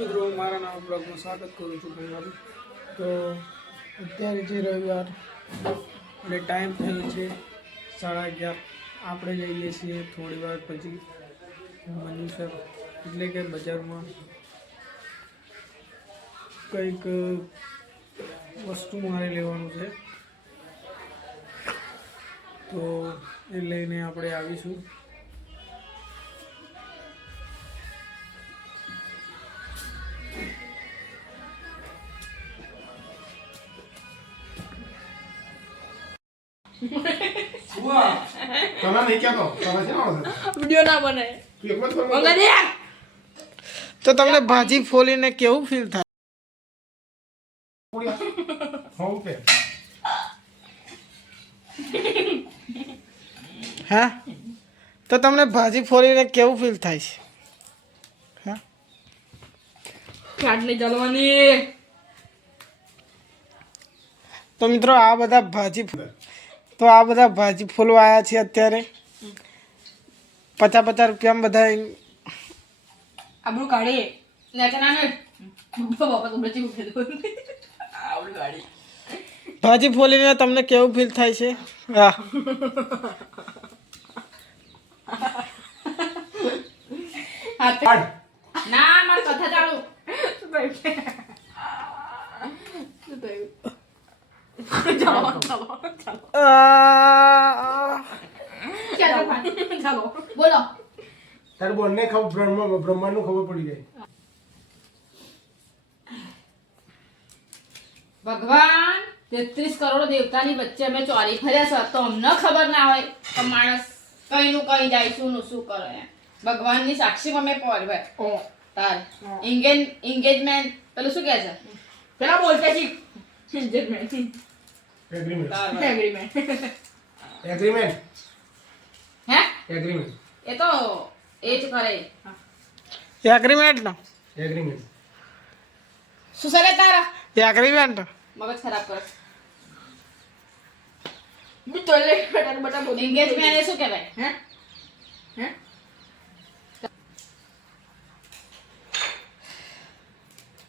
મિત્રો મારા નામ બ્લોગમાં સ્વાગત કરું છું તમારું તો અત્યારે જે રવિવાર એટલે ટાઈમ થયો છે, સાડા અગિયાર. આપણે જઈએ છીએ થોડી વાર પછી મનુષ્ય એટલે કે બજારમાં કંઈક વસ્તુ મારે લેવાનું છે. તો એ લઈને આપણે આવીશું. તને નહીં કહેતો તને છે ને વિડિયો ના બને તું જ કરવા મંગા દે તો તમને ભાજી ફોલીને કેવું ફીલ થાય હા તો તમને ભાજી ફોલીને કેવું ફીલ થાય છે હા તો મિત્રો આ બધા ભાજી તો આ બધા ભાજી ફૂલો આવ્યા છે અત્યારે. પચાસ પચાસ રૂપિયામાં બધા આબરૂ કાઢી. ને બાપા બાપા તો બચી ઉઠે તો આબરૂ કાઢી. ભાજી ફોલીને તમને કેવું ફીલ થાય છે? હા. ના મારી કથા ચાલુ. થયું ચાલો ચાલો ચાલો આ, ચાલો ચાલો બોલો તારે બોલને ખબર બ્રહ્મ બ્રહ્માંડનું ખબર પડી જાય ભગવાન તેત્રીસ કરોડ દેવતાની વચ્ચે અમે ચોરી ફર્યા છે. તો અમને ખબર ના હોય તો માણસ કઈનું કઈ જાય શું નું શું કરે. ભગવાનની સાક્ષીમાં મેં પહોંચવાય તાર. એંગેજ એંગેજમેન્ટ પેલું શું કહે છે? પેલા બોલતા શીખ. એંગેજમેન્ટ એગ્રીમેન્ટ એગ્રીમેન્ટ એગ્રીમેન્ટ હે? એગ્રીમેન્ટ એ તો એ જ કરે. એગ્રીમેન્ટ નો એગ્રીમેન્ટ શું સરે તારા? એગ્રીમેન્ટ મગજ ખરાબ કરે. એંગેજમેન્ટ એ શું કહેવાય? હે? હે?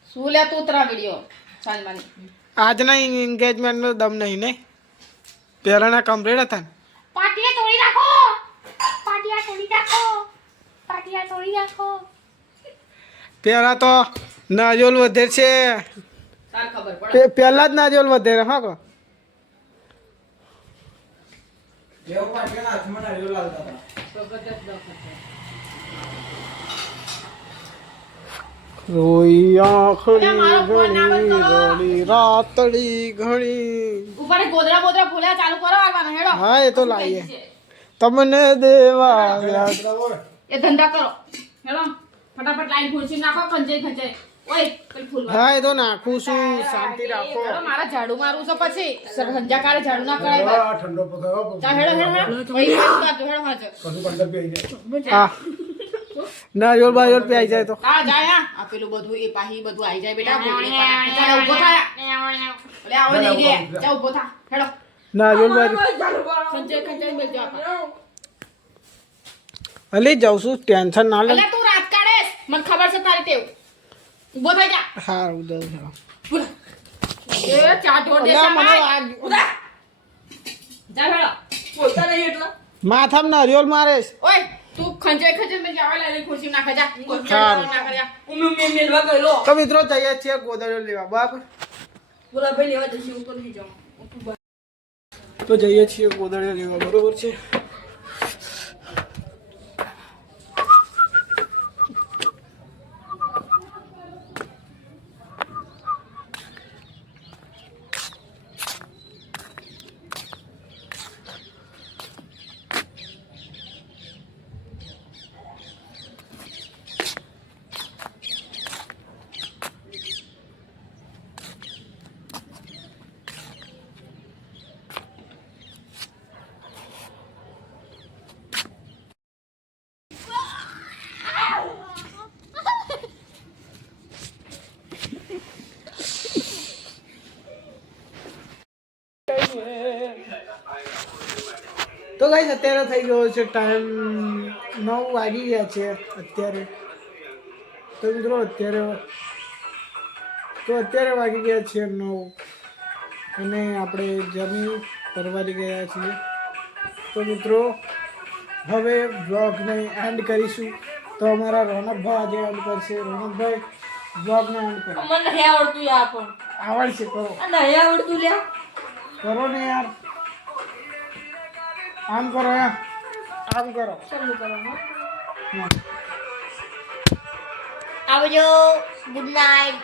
શું લે તું ઉતરા વિડિયો સાંજમાની આજના એન્ગેજમેન્ટ નો દમ નહીં ને? પહેલાના કમ્પ્લીટ હતા ને? પાટિયા તોડી નાખો! પાટિયા તોડી નાખો! પાટિયા તોડી નાખો! પહેલા તો નારિયોલ વધે છે. પહેલા જ નારિયોલ વધે હા કો? રોઈ આંખડી અરે મારો ફોન ના બંધ ઘણી. ઘણી રાતડી ઘણી ઉપર ગોદરા બોદરા ફૂલ્યા ચાલુ કરો આવવાના હેડો. હા એ તો લાવીએ તમને દેવા. એ ધંધા કરો. હેડો. ફટાફટ લાઈન ખુરશી નાખો ખંજે ખંજે. ઓય પેલી ફૂલ હા એ તો નાખું છું. શાંતિ રાખો. મારા ઝાડુ મારું છે પછી. સંધ્યાકાળે ઝાડુ ના કરાય ઠંડો પગાવો હેડો હેડો હેડો. હેડો હેડો હેડો હેડો હેડો હેડો કશું પંદર પી આવી જાય હા નારિયોલ બારિયોલ પી જાય તો. હા જાય આ પેલું બધું એ પાહી બધું આવી જાય બેટા. ચાલ ઊભો થા. લે આવો નહીં રે જા ઊભો થા. હેડો. નારિયોલ બારિયોલ ખંચાઈ ખંચાઈ બેસજો આપા અલે જાઉં છું ટેન્શન ના લે. અલે તું રાત કાઢેસ મને ખબર છે તારી ટેવ. ઊભો થઈ જા. જાઉં છું. એ ચા જોડ દે અલા, મને ઉધા. જા હેડો. પોતા નહીં એટલા? માથામાં નારિયોલ મારે છે. ઓય ખંચાઈ ખંચાઈ મેં જાવા લાલી ખુરશી નાખે જા. સારું. નાખે જા. ઉમે મે મેલવા ગયેલો તો મિત્રો જઈએ છીએ ગોદડીઓ લેવા. બરાબર બોલા ભાઈ લેવા જશે ઉપર નહીં જાઉં. તો જઈએ છીએ ગોદડીઓ લેવા. બરોબર છે? તો ગાઈસ અત્યારે થઈ ગયો છે ટાઈમ નવ વાગી ગયા છે અત્યારે. તો મિત્રો અત્યારે તો અત્યારે વાગી ગયા છે નવ. અને આપણે જમી પરવારી ગયા છીએ. તો મિત્રો હવે બ્લોગને એન્ડ કરીશું. તો અમારા રોનકભાઈ આજે એન્ડ કરશે. રોનકભાઈ બ્લોગને એન્ડ કરો. મને આવડતું યાર પણ. આવડશે કરો. નહીં આવડતું લ્યા. કરો ને યાર. આમ કરો યાર આમ કરો. ચાલુ કરવાનું આવજો. Good night